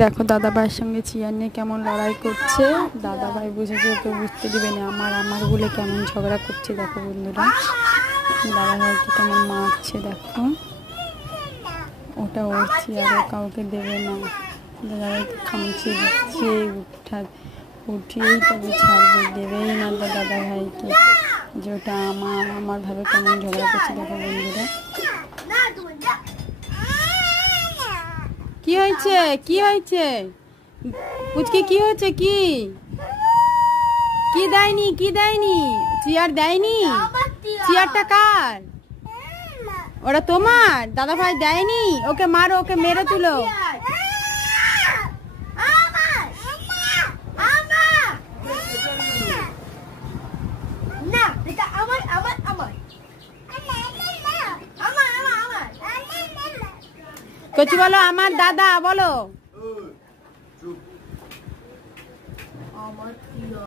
দেখো দাদা ভাইয়ের সঙ্গে চেয়ার নিয়ে কেমন লড়াই করছে। দাদা ভাই বুঝেছে ওকে বুঝতে দিবে না, আমার বলে কেমন ঝগড়া করছে। দেখো বন্ধুরা, দাদা ভাইকে কেমন মারছে। দেখো ওটা ওর চেয়ারও কাউকে দেবে না। দাদা ভাইকে খামচে দিচ্ছে, উঠিয়েই তবে ছাড়বে, দেবেই না দাদা ভাইকে, যে ওটা আমার ভাবে কেমন ঝগড়া করছে। দেখো বন্ধুরা, কি হয়েছে কি হয়েছে পুচকি, কি হয়েছে, কি কি দেয়নি, কি দেয়নি, চেয়ার দেয়নি, চেয়ারটা কার? ওটা তোমার? দাদা ভাই দেয়নি, ওকে মারো, ওকে মেরে তুলো। কচি বলো, আমার দাদা বলো।